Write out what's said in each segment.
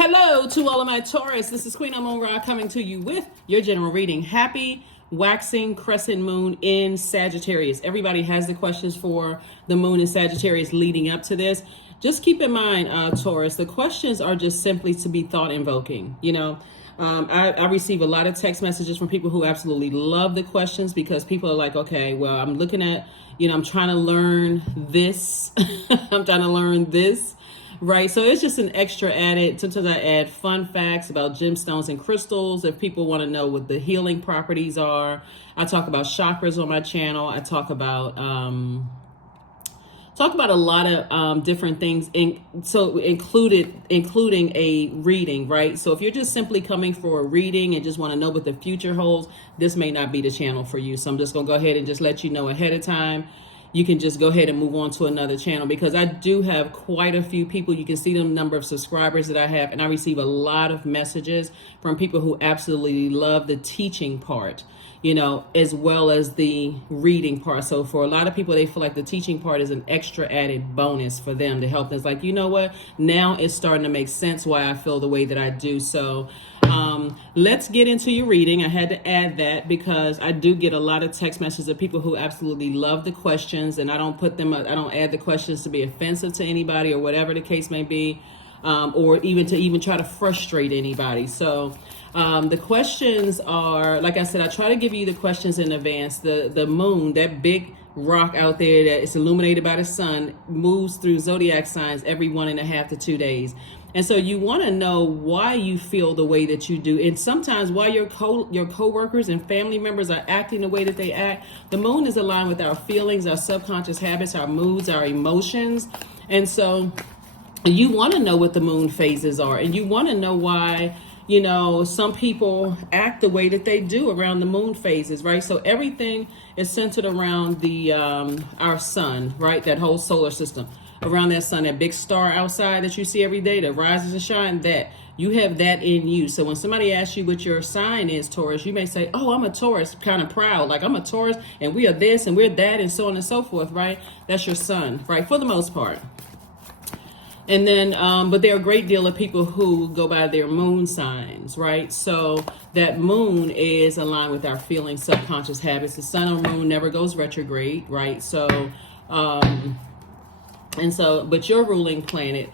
Hello to all of my Taurus. This is Queen Amun Ra coming to you with your general reading. Happy waxing crescent moon in Sagittarius. Everybody has the questions for the moon in Sagittarius leading up to this. Just keep in mind, Taurus, the questions are just simply to be thought invoking. I receive a lot of text messages from people who absolutely love the questions because people are like, okay, well, I'm looking at, I'm trying to learn this. I'm trying to learn this. Right. So it's just an extra added. Sometimes I add fun facts about gemstones and crystals. If people want to know what the healing properties are, I talk about chakras on my channel. I talk about a lot of different things, including a reading, right? So if you're just simply coming for a reading and just want to know what the future holds, this may not be the channel for you. So I'm just going to go ahead and just let you know ahead of time. You can just go ahead and move on to another channel because I do have quite a few people. You can see the number of subscribers that I have, and I receive a lot of messages from people who absolutely love the teaching part, as well as the reading part. So for a lot of people, they feel like the teaching part is an extra added bonus for them to help them. It's like, you know what? Now it's starting to make sense why I feel the way that I do. So let's get into your reading. I had to add that because I do get a lot of text messages of people who absolutely love the questions, and I don't add the questions to be offensive to anybody or whatever the case may be, or even try to frustrate anybody. So the questions are, like I said, I try to give you the questions in advance. The moon, that big rock out there that is illuminated by the sun, moves through zodiac signs every 1.5 to 2 days. And so you want to know why you feel the way that you do, and sometimes why your coworkers and family members are acting the way that they act. The moon is aligned with our feelings, our subconscious habits, our moods, our emotions. And so you want to know what the moon phases are, and you want to know why, some people act the way that they do around the moon phases, right? So everything is centered around our sun, right? That whole solar system. Around that sun, that big star outside that you see every day that rises and shines, that you have that in you. So when somebody asks you what your sign is, Taurus, you may say, oh, I'm a Taurus, kind of proud, like I'm a Taurus and we are this and we're that and so on and so forth, right? That's your sun, right? For the most part. And then, but there are a great deal of people who go by their moon signs, right? So that moon is aligned with our feelings, subconscious habits. The sun or moon never goes retrograde, right? So, but your ruling planet,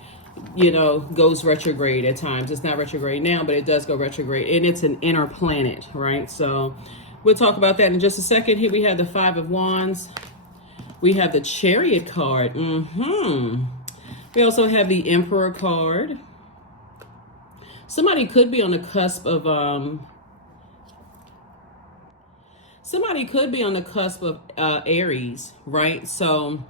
goes retrograde at times. It's not retrograde now, but it does go retrograde, and it's an inner planet, right? So we'll talk about that in just a second. Here we have the 5 of Wands. We have the Chariot card. We also have the Emperor card. Somebody could be on the cusp of Aries, right? So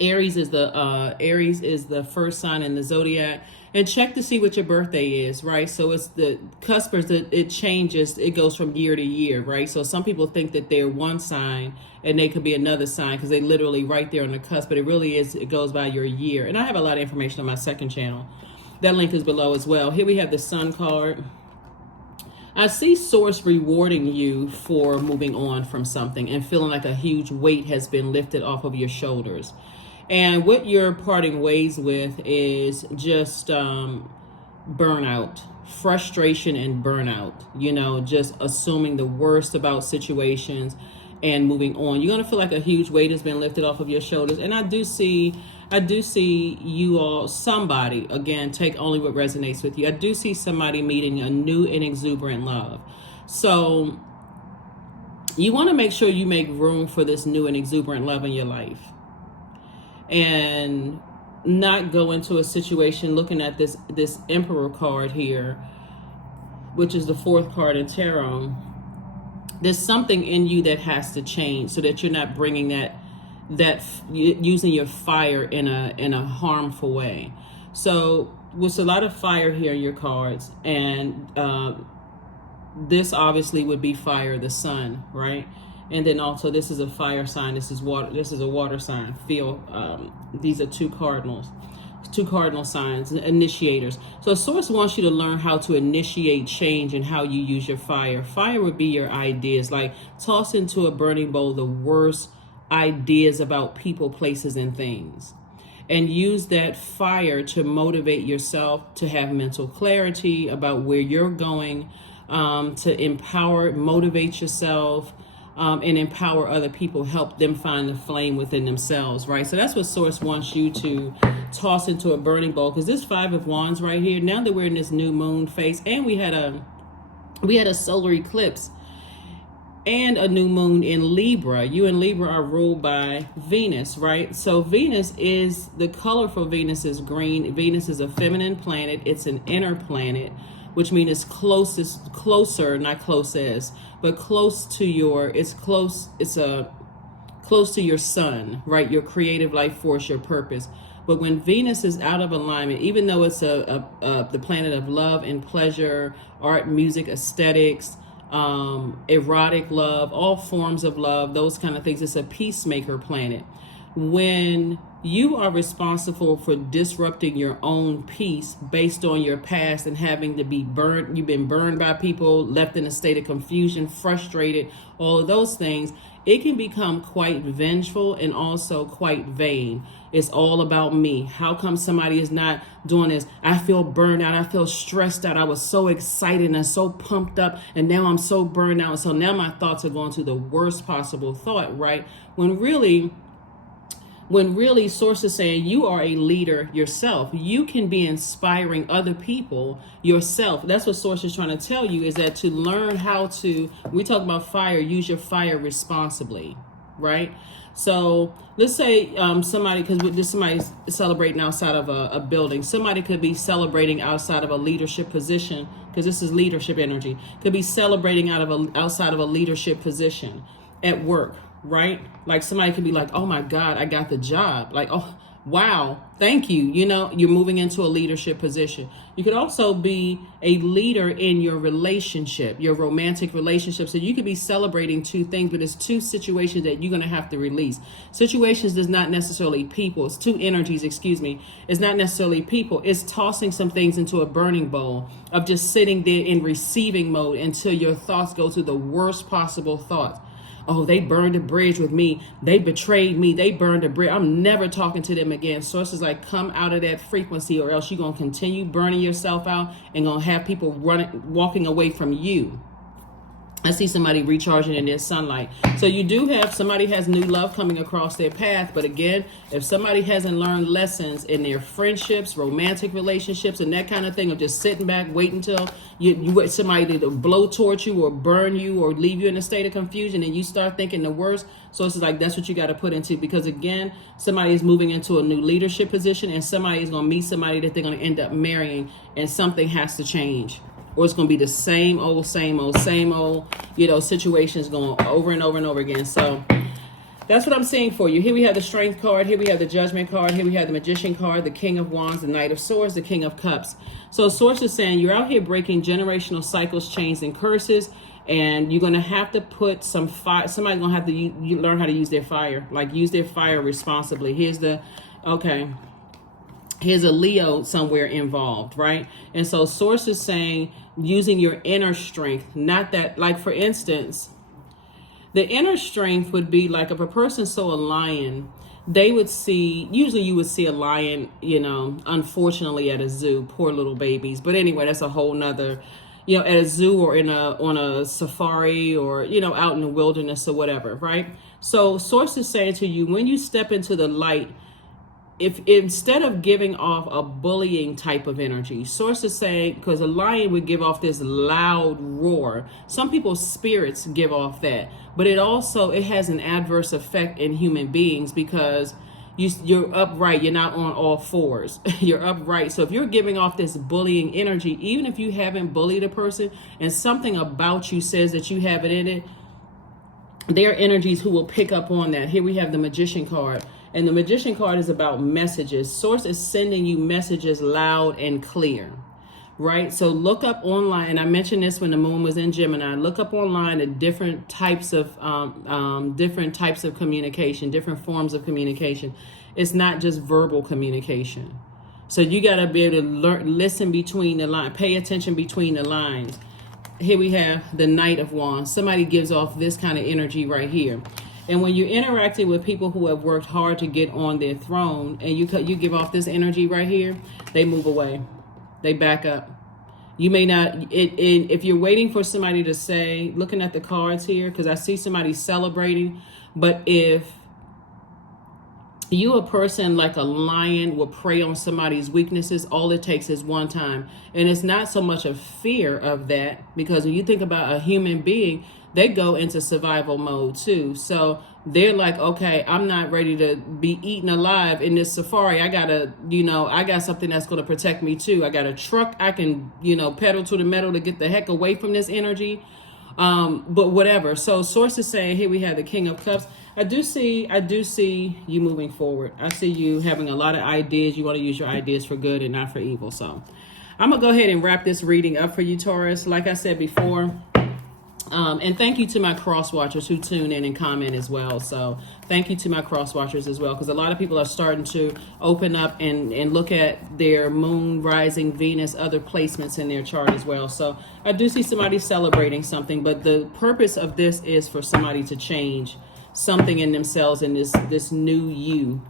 Aries is the first sign in the zodiac, and check to see what your birthday is, right? So it's the cuspers that it changes. It goes from year to year, right? So some people think that they're one sign and they could be another sign because they literally right there on the cusp, but it really is, it goes by your year. And I have a lot of information on my second channel. That link is below as well. Here we have the Sun card. I see Source rewarding you for moving on from something and feeling like a huge weight has been lifted off of your shoulders. And what you're parting ways with is just burnout, frustration and burnout, just assuming the worst about situations and moving on. You're going to feel like a huge weight has been lifted off of your shoulders. And I do see you all, somebody, again, take only what resonates with you. I do see somebody meeting a new and exuberant love. So you want to make sure you make room for this new and exuberant love in your life. And not go into a situation looking at this Emperor card here, which is the 4th card in tarot. There's something in you that has to change so that you're not bringing that using your fire in a harmful way. So there's a lot of fire here in your cards, and this obviously would be fire, the sun, right? And then also this is a fire sign. This is water. This is a water sign. These are two cardinal signs, initiators. So Source wants you to learn how to initiate change and how you use your fire. Fire would be your ideas, like toss into a burning bowl the worst ideas about people, places, and things. and use that fire to motivate yourself, to have mental clarity about where you're going, to empower, motivate yourself, and empower other people, help them find the flame within themselves, right? So that's what Source wants you to toss into a burning bowl, because this Five of Wands right here, now that we're in this new moon phase, and we had a solar eclipse and a new moon in Libra. You in Libra are ruled by Venus, right? So Venus is, the color for Venus is green. Venus is a feminine planet. It's an inner planet, which means it's closer, not close as, but close to your, close to your sun, right? Your creative life force, your purpose. But when Venus is out of alignment, even though it's the planet of love and pleasure, art, music, aesthetics, erotic love, all forms of love, those kind of things, it's a peacemaker planet. When you are responsible for disrupting your own peace based on your past and having to be burned, you've been burned by people, left in a state of confusion, frustrated, all of those things, it can become quite vengeful and also quite vain. It's all about me. How come somebody is not doing this? I feel burned out. I feel stressed out. I was so excited and so pumped up, and now I'm so burned out. So now my thoughts are going to the worst possible thought, right? When really Source is saying you are a leader yourself. You can be inspiring other people yourself. That's what Source is trying to tell you, is that to learn how to, we talk about fire, use your fire responsibly, right? So let's say somebody's celebrating outside of a building. Somebody could be celebrating outside of a leadership position, because this is leadership energy. Could be celebrating outside of a leadership position at work, right? Like somebody could be like, oh my God, I got the job. Like, oh, wow, thank you. You know, you're moving into a leadership position. You could also be a leader in your relationship, your romantic relationship. So you could be celebrating two things, but it's two situations that you're going to have to release. Situations is not necessarily people. It's two energies, excuse me. It's not necessarily people. It's tossing some things into a burning bowl of just sitting there in receiving mode until your thoughts go to the worst possible thoughts. Oh, they burned a bridge with me. They betrayed me. They burned a bridge. I'm never talking to them again. Sources like, come out of that frequency, or else you're going to continue burning yourself out and going to have people walking away from you. I see somebody recharging in their sunlight. So you do have, somebody has new love coming across their path. But again, if somebody hasn't learned lessons in their friendships, romantic relationships, and that kind of thing, of just sitting back, waiting until you want somebody to blowtorch you or burn you or leave you in a state of confusion, and you start thinking the worst. So it's like, that's what you got to put into, because again, somebody is moving into a new leadership position, and somebody is going to meet somebody that they're going to end up marrying, and something has to change. Or it's going to be the same old, situations going over and over and over again. So that's what I'm saying for you. Here we have the Strength card. Here we have the Judgment card. Here we have the Magician card, the King of Wands, the Knight of Swords, the King of Cups. So Source is saying you're out here breaking generational cycles, chains, and curses. And you're going to have to put some fire. Somebody's going to have to learn how to use their fire. Like, use their fire responsibly. Here's a Leo somewhere involved, right? And so Source is saying using your inner strength, not that, like, for instance, the inner strength would be like if a person saw a lion, they would see, usually you would see a lion, unfortunately at a zoo, poor little babies. But anyway, that's a whole nother, at a zoo or on a safari or, out in the wilderness or whatever, right? So Source is saying to you, when you step into the light, if instead of giving off a bullying type of energy, Source is saying, because a lion would give off this loud roar. Some people's spirits give off that, but it has an adverse effect in human beings, because you're upright. You're not on all fours. You're upright. So if you're giving off this bullying energy, even if you haven't bullied a person and something about you says that you have it in it, there are energies who will pick up on that. Here we have the Magician card. And the Magician card is about messages. Source is sending you messages loud and clear, right? So look up online, and I mentioned this when the moon was in Gemini. Look up online the different types of communication, different forms of communication. It's not just verbal communication. So you got to be able to listen between the lines, pay attention between the lines. Here we have the Knight of Wands. Somebody gives off this kind of energy right here. And when you're interacting with people who have worked hard to get on their throne, and you give off this energy right here, they move away, they back up. You may not, if you're waiting for somebody to say, looking at the cards here, because I see somebody celebrating, but if you, a person like a lion, will prey on somebody's weaknesses, all it takes is one time. And it's not so much a fear of that, because when you think about a human being, they go into survival mode too. So they're like, okay, I'm not ready to be eaten alive in this safari. I gotta, I got something that's going to protect me too. I got a truck I can, pedal to the metal to get the heck away from this energy. But whatever. So source is saying, here we have the King of Cups. I do see you moving forward. I see you having a lot of ideas. You want to use your ideas for good and not for evil. So I'm going to go ahead and wrap this reading up for you, Taurus. Like I said before, and thank you to my cross watchers who tune in and comment as well. So thank you to my cross watchers as well, because a lot of people are starting to open up and look at their moon, rising, Venus, other placements in their chart as well. So I do see somebody celebrating something, but the purpose of this is for somebody to change something in themselves in this new you.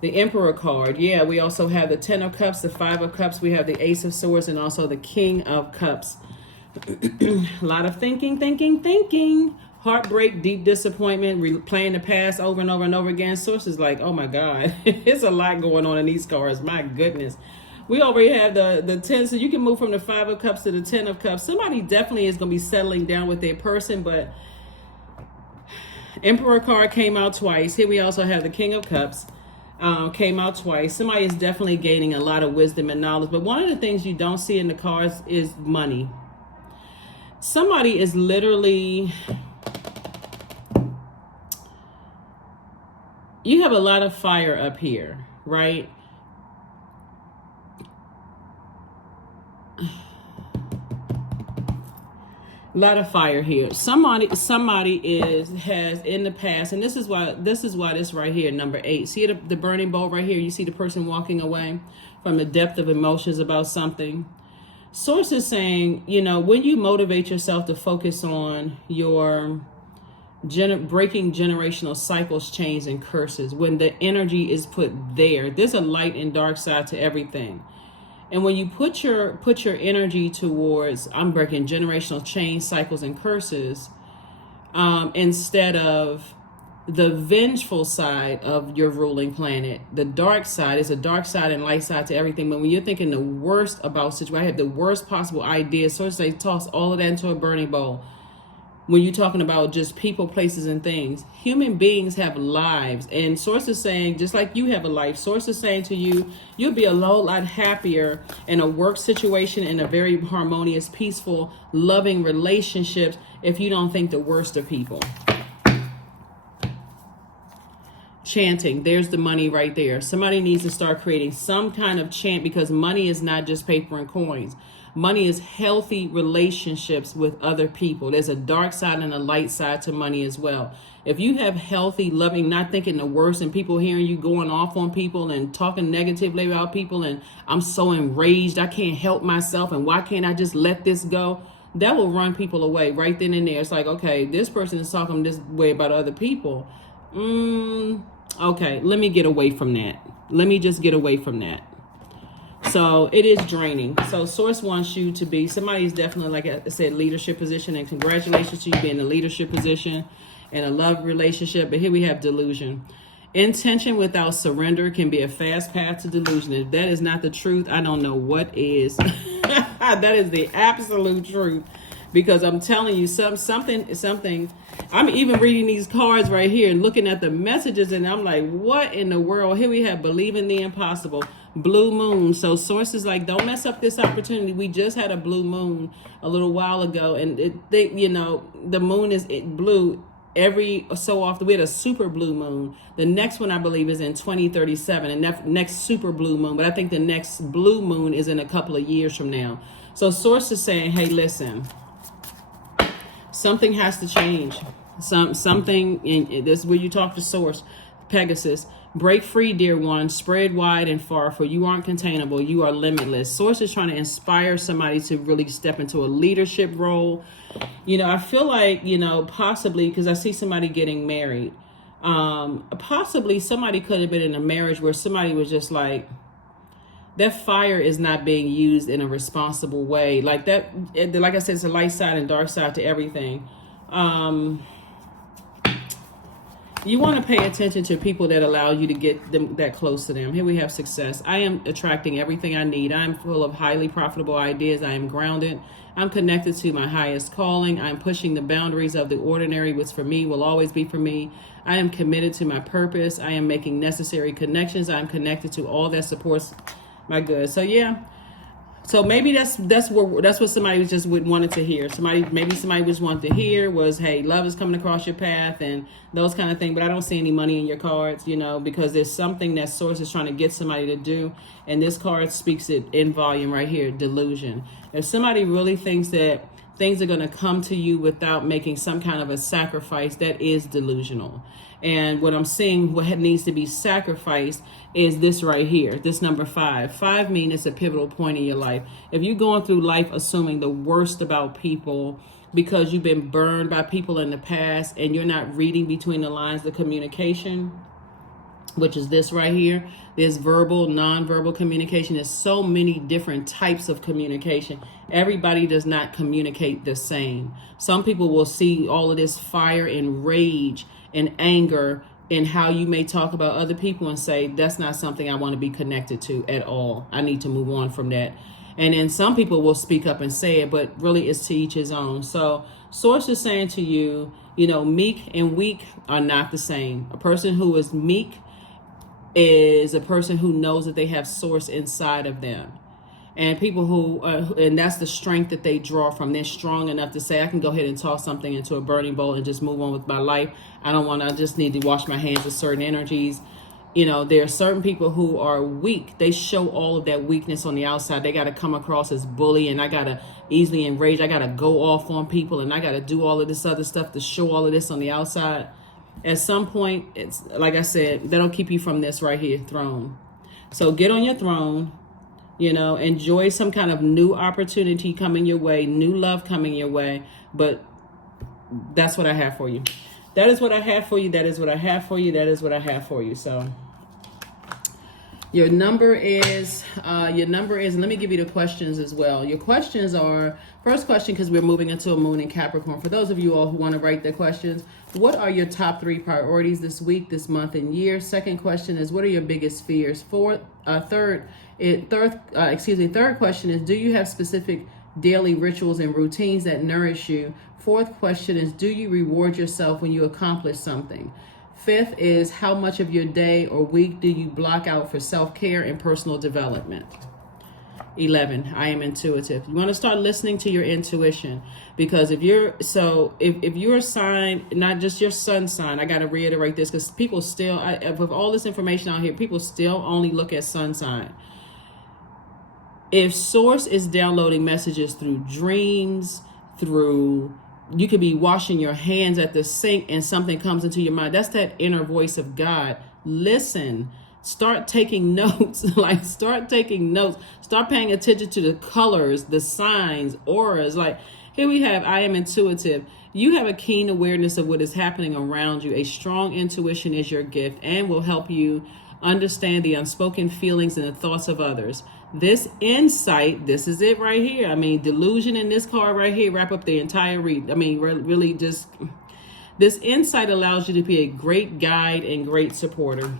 The Emperor card. Yeah, we also have the 10 of Cups, the 5 of Cups. We have the Ace of Swords and also the King of Cups. A lot of thinking. Heartbreak, deep disappointment, replaying the past over and over and over again. Sources like, oh my God, it's a lot going on in these cards. My goodness. We already have the 10, so you can move from the 5 of Cups to the 10 of Cups. Somebody definitely is going to be settling down with their person, but Emperor card came out twice. Here we also have the King of Cups. Came out twice. Somebody is definitely gaining a lot of wisdom and knowledge, but one of the things you don't see in the cards is money. Somebody is literally, you have a lot of fire up here, right? A lot of fire here. Somebody has in the past, and this is why this right here, number 8. See the burning bowl right here? You see the person walking away from the depth of emotions about something. Source is saying, when you motivate yourself to focus on your breaking generational cycles, chains, and curses, when the energy is put there's a light and dark side to everything. And when you put your energy towards, I'm breaking generational chains, cycles, and curses, instead of the vengeful side of your ruling planet, the dark side is a dark side and light side to everything. But when you're thinking the worst about situation, I have the worst possible ideas. So they toss all of that into a burning bowl. When you're talking about just people, places, and things, human beings have lives. And Source is saying, just like you have a life, Source is saying to you, you'll be a whole lot happier in a work situation, in a very harmonious, peaceful, loving relationships if you don't think the worst of people. Chanting, there's the money right there. Somebody needs to start creating some kind of chant, because money is not just paper and coins. Money is healthy relationships with other people. There's a dark side and a light side to money as well. If you have healthy, loving, not thinking the worst, and people hearing you going off on people and talking negatively about people, and I'm so enraged, I can't help myself, and why can't I just let this go? That will run people away right then and there. It's like, okay, this person is talking this way about other people. Okay, let me get away from that. Let me just get away from that. So it is draining. So Source wants you to be, somebody's definitely, like I said, leadership position, and congratulations to you being in a leadership position in a love relationship. But here we have delusion. Intention without surrender can be a fast path to delusion. If that is not the truth, I don't know what is. That is the absolute truth. Because I'm telling you, something. I'm even reading these cards right here and looking at the messages, and I'm like, what in the world? Here we have believe in the impossible. Blue moon. So Source is like, don't mess up this opportunity. We just had a blue moon a little while ago, and the moon is blue every so often. We had a super blue moon. The next one, I believe, is in 2037, and next super blue moon. But I think the next blue moon is in a couple of years from now. So Source is saying, hey, listen. Something has to change. Something, and this is where you talk to Source. Pegasus. Break free, dear one. Spread wide and far, for you aren't containable. You are limitless. Source is trying to inspire somebody to really step into a leadership role. I feel like, possibly, because I see somebody getting married. Possibly somebody could have been in a marriage where somebody was just like, that fire is not being used in a responsible way. Like that, like I said, it's a light side and dark side to everything. You want to pay attention to people that allow you to get them that close to them. Here we have success. I am attracting everything I need. I am full of highly profitable ideas. I am grounded. I'm connected to my highest calling. I'm pushing the boundaries of the ordinary, which for me will always be for me. I am committed to my purpose. I am making necessary connections. I am connected to all that supports my good. So yeah. So maybe that's what somebody just wanted to hear. Maybe somebody just wanted to hear was, hey, love is coming across your path and those kind of things. But I don't see any money in your cards, because there's something that source is trying to get somebody to do. And this card speaks it in volume right here, delusion. If somebody really thinks that things are going to come to you without making some kind of a sacrifice, that is delusional. And what I'm seeing, what needs to be sacrificed is this right here, this number 5. 5 means it's a pivotal point in your life. If you're going through life assuming the worst about people because you've been burned by people in the past and you're not reading between the lines, the communication, which is this right here. There's verbal, nonverbal communication. There's so many different types of communication. Everybody does not communicate the same. Some people will see all of this fire and rage and anger in how you may talk about other people and say, that's not something I want to be connected to at all. I need to move on from that. And then some people will speak up and say it, but really it's to each his own. So source is saying to you, meek and weak are not the same. A person who is meek is a person who knows that they have source inside of them. And people who, and that's the strength that they draw from. They're strong enough to say, I can go ahead and toss something into a burning bowl and just move on with my life. I just need to wash my hands of certain energies. There are certain people who are weak. They show all of that weakness on the outside. They got to come across as bully, and I got to easily enrage. I got to go off on people, and I got to do all of this other stuff to show all of this on the outside. At some point, it's like I said, that'll keep you from this right here, throne. So get on your throne. Enjoy some kind of new opportunity coming your way, new love coming your way. But that's what I have for you. That is what I have for you. That is what I have for you. That is what I have for you. So your number is, let me give you the questions as well. Your questions are, first question, because we're moving into a moon in Capricorn. For those of you all who want to write their questions, what are your top 3 priorities this week, this month, and year? Second question is, what are your biggest fears? Third question is, do you have specific daily rituals and routines that nourish you? Fourth question is, do you reward yourself when you accomplish something? Fifth is, how much of your day or week do you block out for self-care and personal development? 11, I am intuitive. You want to start listening to your intuition, because if you're a sign, not just your sun sign, I got to reiterate this because people still, with all this information out here, people still only look at sun sign. If source is downloading messages through dreams, you could be washing your hands at the sink and something comes into your mind. That's that inner voice of God. Listen, start taking notes, start paying attention to the colors, the signs, auras. Here we have, I am intuitive. You have a keen awareness of what is happening around you. A strong intuition is your gift and will help you understand the unspoken feelings and the thoughts of others. This insight, this is it right here. Delusion in this card right here, wrap up the entire read. Really just, this insight allows you to be a great guide and great supporter.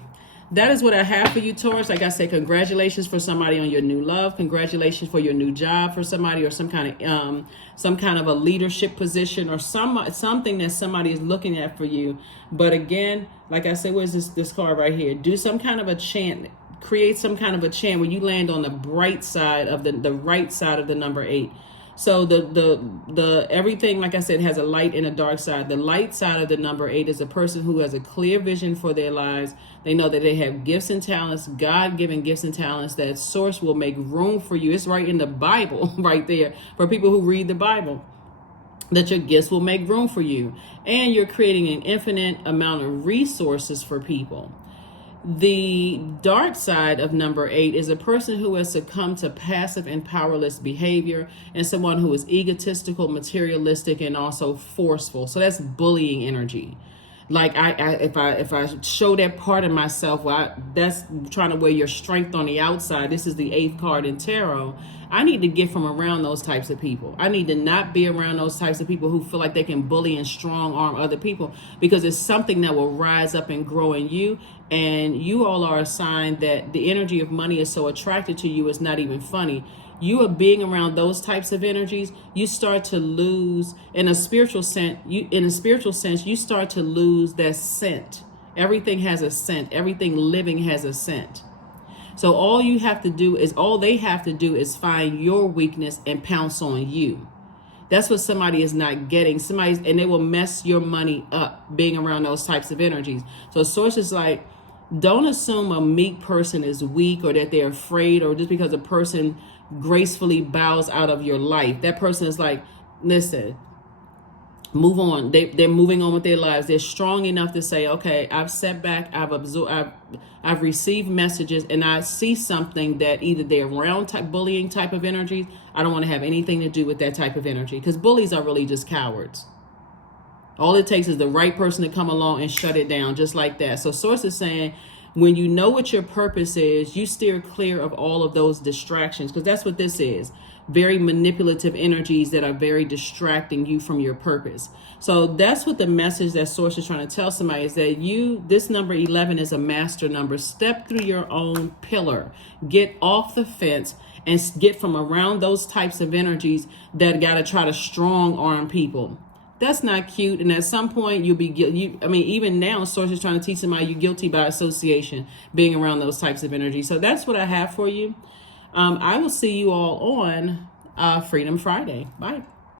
That is what I have for you, Taurus. Like I said, congratulations for somebody on your new love. Congratulations for your new job for somebody, or some kind of a leadership position, or something that somebody is looking at for you. But again, like I said, where's this card right here? Do some kind of a chant. Create some kind of a chant where you land on the bright side of the right side of the number 8. So the everything, like I said, has a light and a dark side. The light side of the number 8 is a person who has a clear vision for their lives. They know that they have gifts and talents, God-given gifts and talents, that source will make room for you. It's right in the Bible right there for people who read the Bible. that your gifts will make room for you, and you're creating an infinite amount of resources for people. The dark side of number 8 is a person who has succumbed to passive and powerless behavior, and someone who is egotistical, materialistic, and also forceful. So that's bullying energy. Like if I show that part of myself, that's trying to wear your strength on the outside. This is the 8th card in tarot. I need to get from around those types of people. I need to not be around those types of people who feel like they can bully and strong arm other people, because it's something that will rise up and grow in you. And you all are a sign that the energy of money is so attracted to you, it's not even funny. You are being around those types of energies, you start to lose in a spiritual sense. You start to lose that scent. Everything has a scent. Everything living has a scent. So all they have to do is find your weakness and pounce on you. That's what somebody is not getting. And they will mess your money up being around those types of energies. So Source is like, don't assume a meek person is weak or that they're afraid, or just because a person gracefully bows out of your life. That person is like, listen, move on. They're moving on with their lives. They're strong enough to say, okay, I've sat back, I've absorbed, I've received messages, and I see something that either they're around bullying type of energies. I don't want to have anything to do with that type of energy, because bullies are really just cowards. All it takes is the right person to come along and shut it down just like that. So Source is saying, when you know what your purpose is, you steer clear of all of those distractions, because that's what this is. Very manipulative energies that are very distracting you from your purpose. So that's what the message that Source is trying to tell somebody is that this number 11 is a master number. Step through your own pillar. Get off the fence and get from around those types of energies that got to try to strong arm people. That's not cute. And at some point you'll be guilty. Even now, Source is trying to teach somebody you're guilty by association, being around those types of energy. So that's what I have for you. I will see you all on Freedom Friday. Bye.